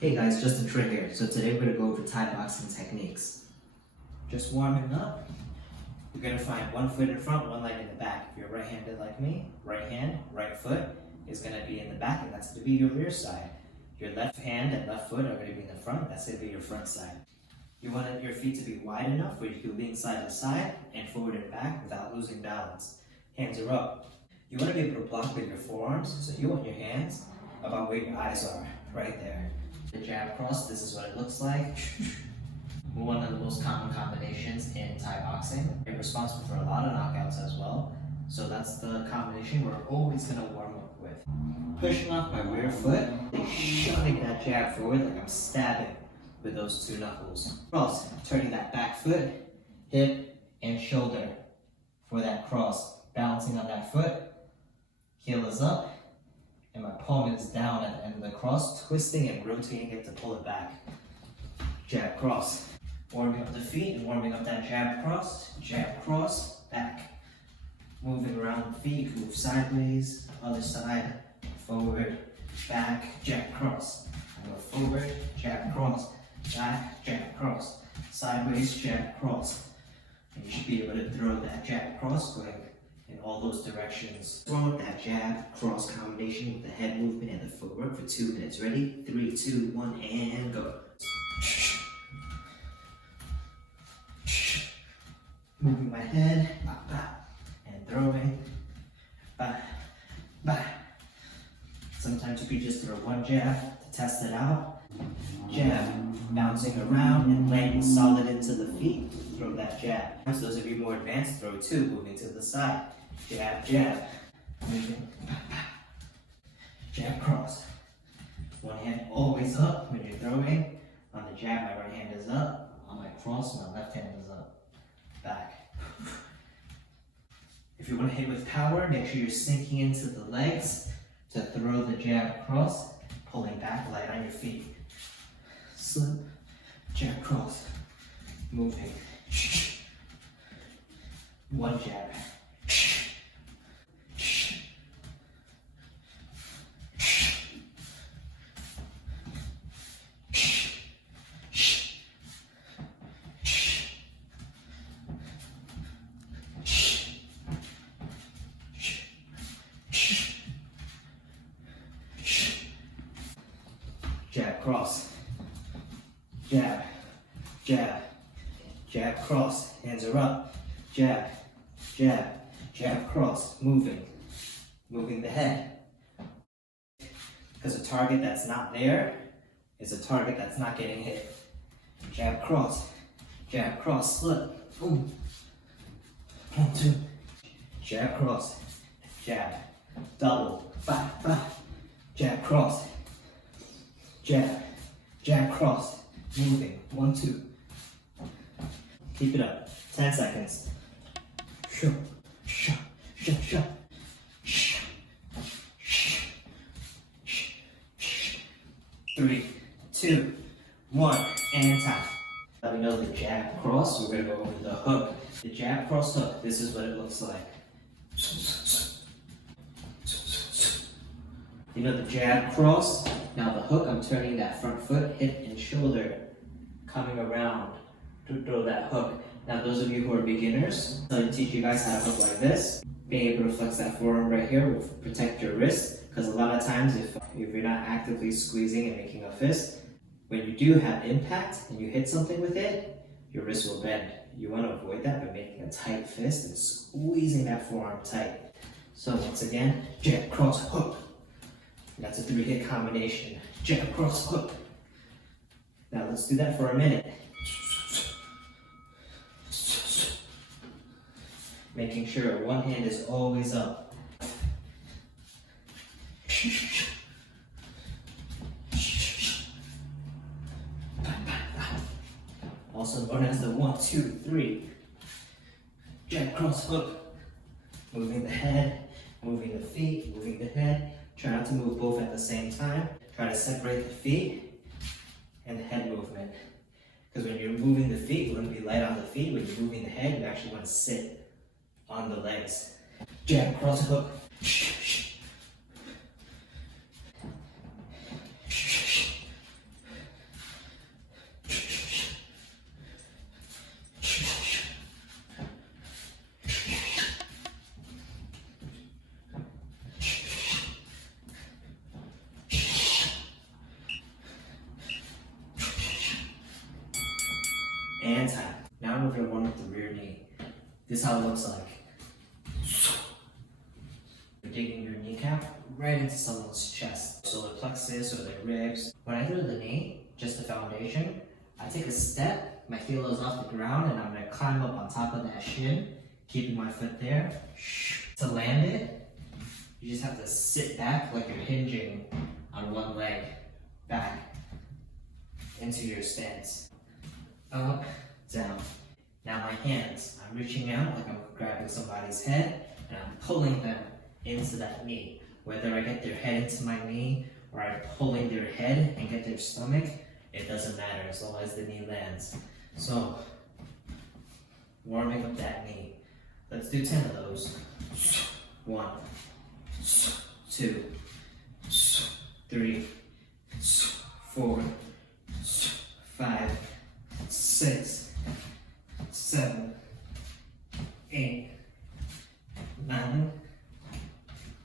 Hey guys, Justin Trick here. So today we're going to go over Thai boxing techniques. Just warming up. You're going to find one foot in front, one leg in the back. If you're right-handed like me, right hand, right foot is going to be in the back, and that's going to be your rear side. Your left hand and left foot are going to be in the front, that's going to be your front side. You want your feet to be wide enough where you can lean side to side and forward and back without losing balance. Hands are up. You want to be able to block with your forearms, so you want your hands about where your eyes are, right there. The jab cross, this is what it looks like. One of the most common combinations in Thai boxing. You're responsible for a lot of knockouts as well. So that's the combination we're always going to warm up with. Pushing off my rear foot, shoving that jab forward like I'm stabbing with those two knuckles. Cross, turning that back foot, hip, and shoulder for that cross. Balancing on that foot, heel is up, and my palm is down at the end of the cross, twisting and rotating it to pull it back. Jab cross. Warming up the feet and warming up that jab, cross, back. Moving around the feet, move sideways, other side, forward, back, jab cross. Go forward, jab cross, back, jab cross, sideways, jab cross. And you should be able to throw that jab cross going in all those directions. Warm up that jab cross combination with the head movement and the footwork for 2 minutes. Ready? 3, 2, 1, and go. Moving my head, and throwing, Sometimes you could just throw one jab to test it out. Jab, bouncing around and landing solid into the feet. Throw that jab. So those of you more advanced, throw 2, moving to the side. Jab, jab, moving, jab, cross. One hand always up when you're throwing. On the jab, my right hand is up. On my cross, my left hand is up. Back. If you want to hit with power, make sure you're sinking into the legs to throw the jab cross, pulling back light on your feet. Slip, jab cross, moving. One jab. Jab cross, jab, jab, jab cross, hands are up, jab, jab, jab cross, moving the head. Because a target that's not there is a target that's not getting hit. Jab cross, slip, boom, 1, 2, jab cross, jab, double, jab cross, jab cross, moving, 1, 2. Keep it up, 10 seconds. 3, 2, 1, and time. Now we know the jab cross, we're gonna go over the hook. The jab cross hook, this is what it looks like. You know the jab cross? Now the hook, I'm turning that front foot, hip, and shoulder, coming around to throw that hook. Now those of you who are beginners, I'm going to teach you guys how to hook like this. Being able to flex that forearm right here will protect your wrist, because a lot of times if you're not actively squeezing and making a fist, when you do have impact and you hit something with it, your wrist will bend. You want to avoid that by making a tight fist and squeezing that forearm tight. So once again, jab, cross, hook. That's a 3-hit combination. Jab, cross, hook. Now let's do that for a minute. Making sure one hand is always up. Also known as the 1, 2, 3. Jab, cross, hook. Moving the head, moving the feet, moving the head. Try not to move both at the same time. Try to separate the feet and the head movement. Because when you're moving the feet, you want to be light on the feet. When you're moving the head, you actually want to sit on the legs. Jab, cross, hook. and time. Now we're gonna warm up the rear knee. This is how it looks like. You're digging your kneecap right into someone's chest, solar plexus or their ribs. When I do the knee, just the foundation, I take a step, my heel is off the ground, and I'm gonna climb up on top of that shin, keeping my foot there. To land it, you just have to sit back like you're hinging on one leg, back into your stance. Up, down. Now my hands, I'm reaching out like I'm grabbing somebody's head, and I'm pulling them into that knee. Whether I get their head into my knee or I'm pulling their head and get their stomach, it doesn't matter as long as the knee lands. So, warming up that knee. Let's do 10 of those. 1, 2, 3, 4, 5, 6, 7, 8, 9,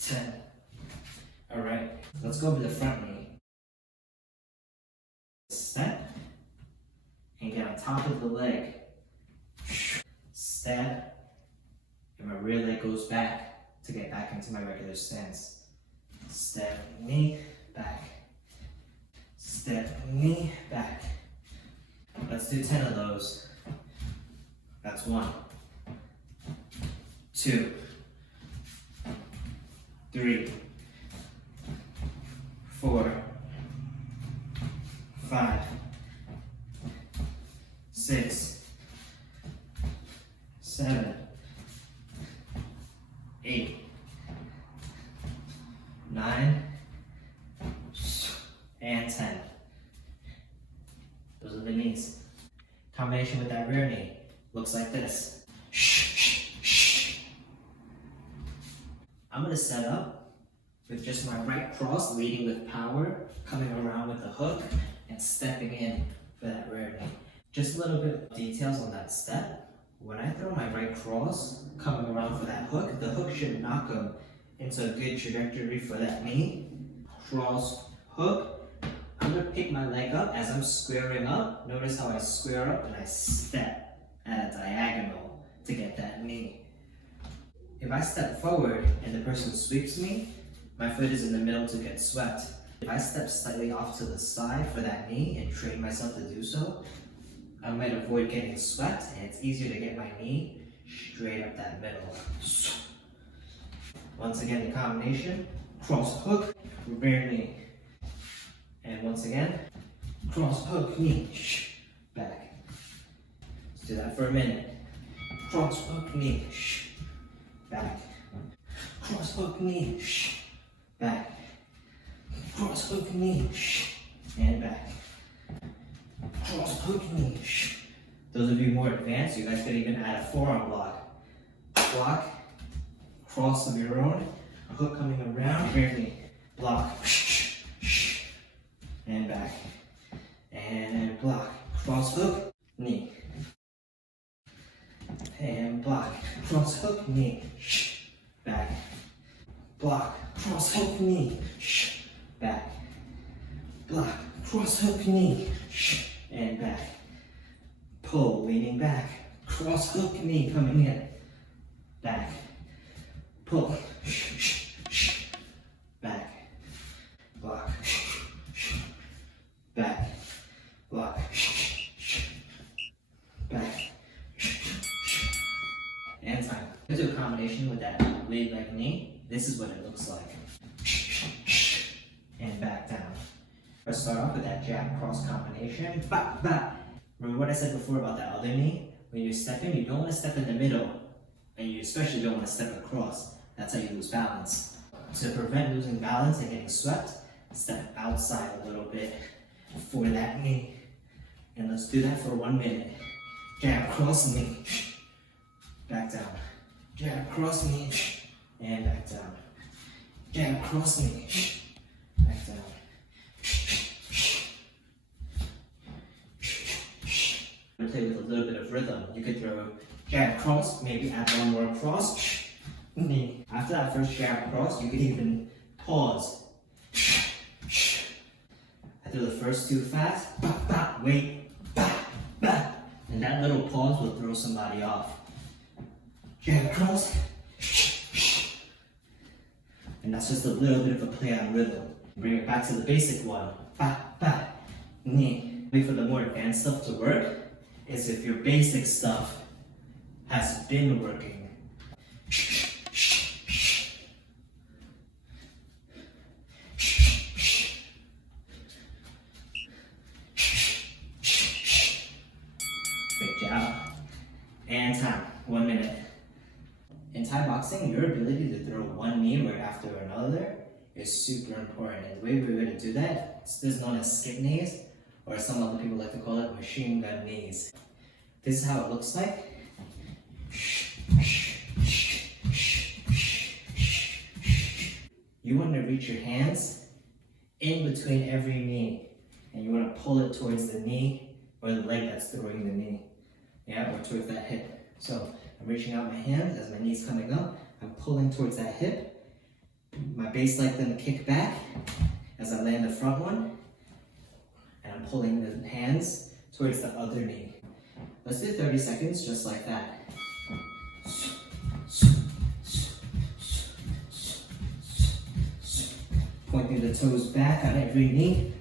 10. Alright, let's go over the front knee. Step and get on top of the leg. Step, and my rear leg goes back to get back into my regular stance. Step, knee, back. Step, knee, back. Let's do 10 of those. That's 1, 2, 3, 4, 5, 6, 7, 8, 9, and 10. Those are the knees. Combination with that rear knee looks like this. I'm going to set up with just my right cross leading with power, coming around with the hook, and stepping in for that rear knee. Just a little bit of details on that step. When I throw my right cross, coming around for that hook, the hook should knock him into a good trajectory for that knee. Cross, hook. I'm going to pick my leg up as I'm squaring up. Notice how I square up and I step at a diagonal to get that knee. If I step forward and the person sweeps me, my foot is in the middle to get swept. If I step slightly off to the side for that knee and train myself to do so, I might avoid getting swept, and it's easier to get my knee straight up that middle. Once again, the combination, cross hook, rear knee. And once again, cross hook, knee, back. Let's do that for a minute. Cross hook, knee, back. Cross hook, knee, back. Cross hook, knee, and back. Cross hook, knee. Those of you more advanced, you guys could even add a forearm block. Block, cross of your own, a hook coming around, rear knee, block, and back, and block, cross hook, knee, and block, cross hook, knee, back, block, cross hook, knee, back, block, cross hook, knee, and back, pull, leaning back, cross hook, knee coming in, back, pull, back, block, back, block, back, and time. Let's do a combination with that lead leg knee. This is what it looks like. And back down. Let's start off with that jab cross combination. Ba, ba. Remember what I said before about that other knee? When you're stepping, you don't want to step in the middle. And you especially don't want to step across. That's how you lose balance. To prevent losing balance and getting swept, step outside a little bit for that knee. And let's do that for 1 minute. Jab, cross, knee. Back down. Jab, cross, knee. And back down. Jab, cross, knee. Back down. Play with a little bit of rhythm. You could throw jab, cross, maybe add one more cross, knee. After that first jab, cross, you could even pause. I threw the first two fast, ba, ba, wait, ba, ba, and And that little pause will throw somebody off. Jab cross. And that's just a little bit of a play on rhythm. Bring it back to the basic one. Ba, ba, knee. Wait for the more advanced stuff to work is if your basic stuff has been working. Great job. And time. 1 minute. In Thai boxing, your ability to throw one knee right after another is super important. And the way we're going to do that is known as skip knees, or some other people like to call it machine gun knees. This is how it looks like. You want to reach your hands in between every knee, and you want to pull it towards the knee or the leg that's throwing the knee. Yeah, or towards that hip. So I'm reaching out my hands as my knee's coming up. I'm pulling towards that hip. My base leg then kick back as I land the front one. And I'm pulling the hands towards the other knee. Let's do 30 seconds just like that. Pointing the toes back on every knee.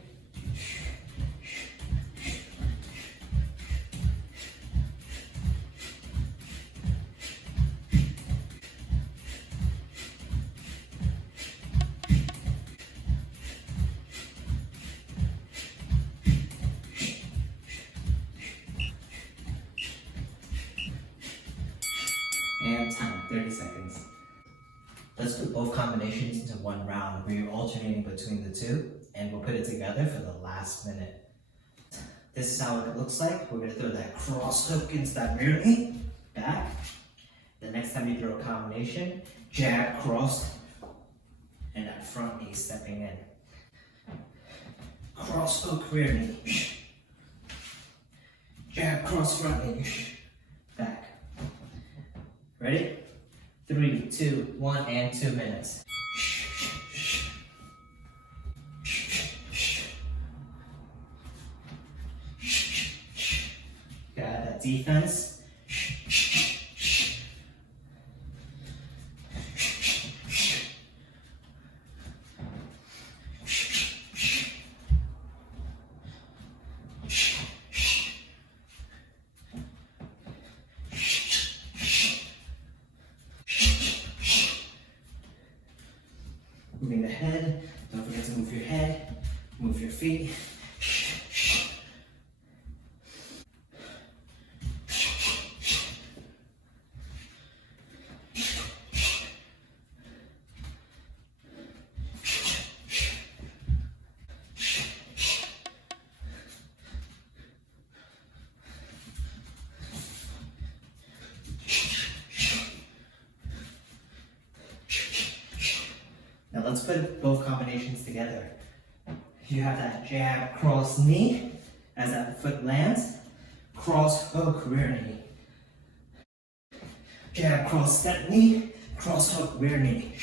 And time, 30 seconds. Let's put both combinations into one round where you're alternating between the two, and we'll put it together for the last minute. This is how it looks like. We're gonna throw that cross hook into that rear knee, back. The next time you throw a combination, jab, cross, and that front knee stepping in. Cross hook, rear knee. Jab, cross, front knee, back. Ready? 3, 2, 1, and 2 minutes. Got that defense. Moving the head, don't forget to move your head, move your feet. Now let's put both combinations together. You have that jab, cross knee, as that foot lands. Cross hook, rear knee. Jab, cross step knee, cross hook, rear knee.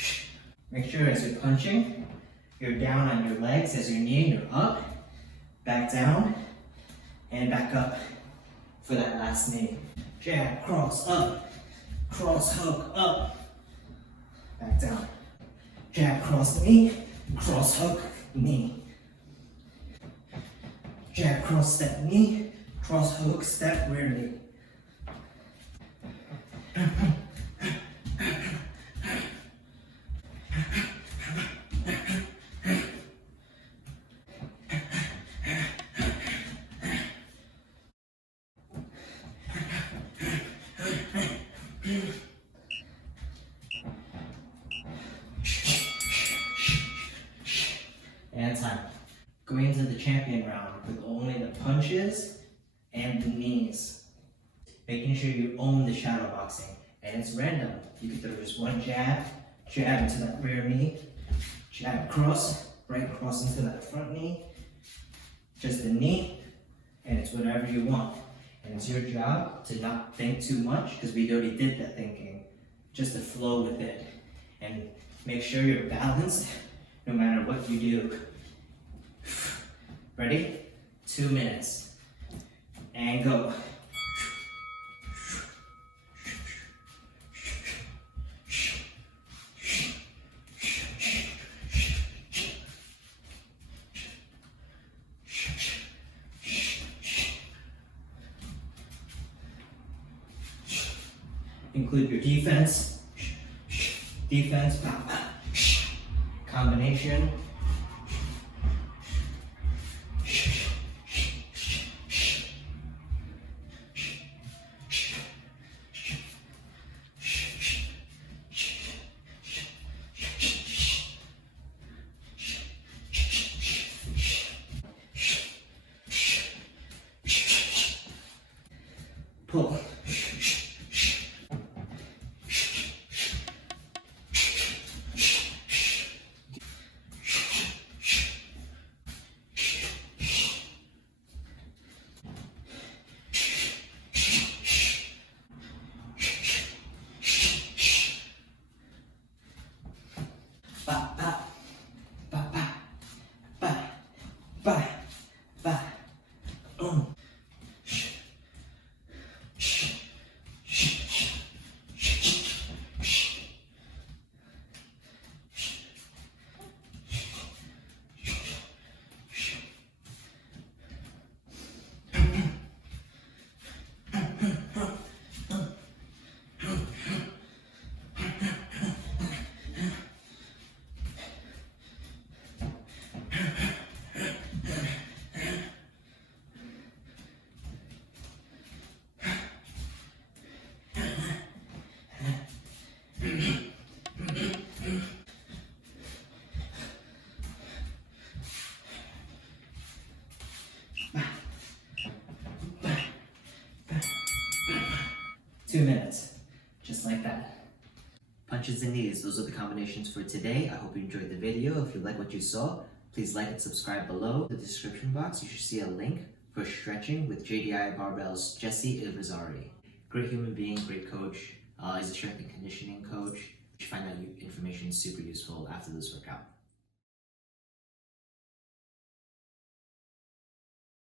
Make sure as you're punching, you're down on your legs as your knee, you're up, back down, and back up for that last knee. Jab, cross, up, cross hook, up, back down. Jab, cross knee, cross hook, knee. Jab, cross step knee, cross hook, step, rear knee. And time. Going into the champion round with only the punches and the knees. Making sure you own the shadow boxing. And it's random. You can throw just one jab, jab into that rear knee, jab cross, right cross into that front knee, just the knee, and it's whatever you want. And it's your job to not think too much, because we already did that thinking, just to flow with it. And make sure you're balanced no matter what you do. Ready? 2 minutes. And go. include your defense, defense, combination, pull. Ba, ba, ba, ba, ba, ba, ba. Two minutes, just like that. Punches and knees, those are the combinations for today. I hope you enjoyed the video. If you like what you saw, please like and subscribe below. In the description box, you should see a link for stretching with JDI Barbell's Jesse Irizarry. Great human being, great coach. He's a strength and conditioning coach. You should find that information super useful after this workout.